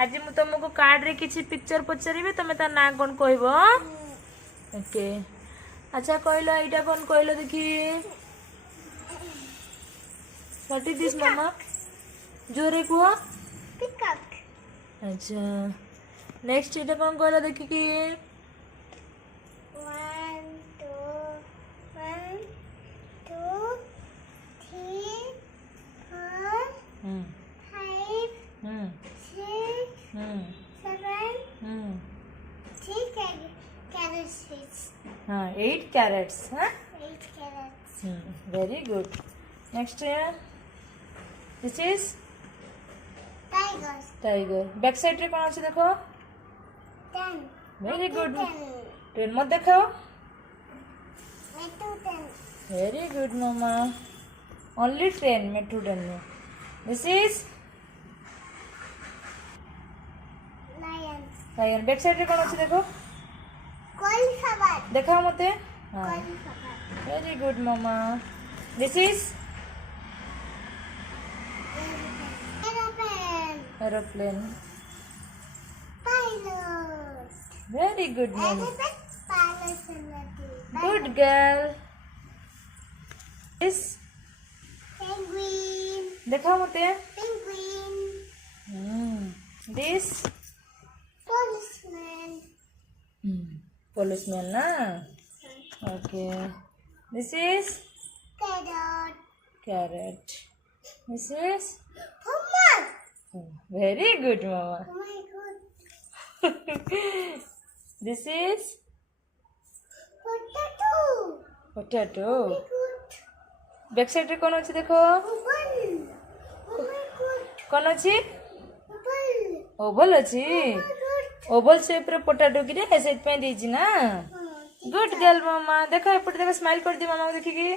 आज मु तुमको कार्ड रे किछि पिक्चर पचारिबे तमे ता ना कोन कहबो ओके अच्छा कहलो एटा कोन कहलो देखि व्हाट इज दिस मम्मा जोरे को Peacock. अच्छा नेक्स्ट एटा कोन कहलो देखि कि 1, 2, 3, 4, हम्म 5, हम्म 6, हम्म 7, हम्म 3 carrots. हाँ 8 कैरेट्स हाँ 8 carrots. Very good next this is Tigers. Tiger back side रे कोन अछि देखो 10. Very good 10. ट्रेन मत देखाओ 10. Very good mamma only train metro train में this is Lion. Tiger back side रे कोन अछि देखो Cauliflower. देखाओ मते हाँ Cauliflower. Very good mamma this is Aeroplane. Aeroplane Pilot. Very good mamma Elephant. Pilot. Good girl इस Penguin. देखाओ मते Penguin. This Policeman. पुलिसमैन ना okay this is Carrot. Carrot this is Puma. Very good mama Oh my god. This is Potato. Potato Good. Back side रे कोन अछि देखो Oval. Oh my god. कोन अछि Oval. Oval अछि Oh my god. Oval shape रे potato कि रे set पे देछि ना गुड गर्ल मामा देखो एपट देखो स्माइल कर दी मामा को देखि की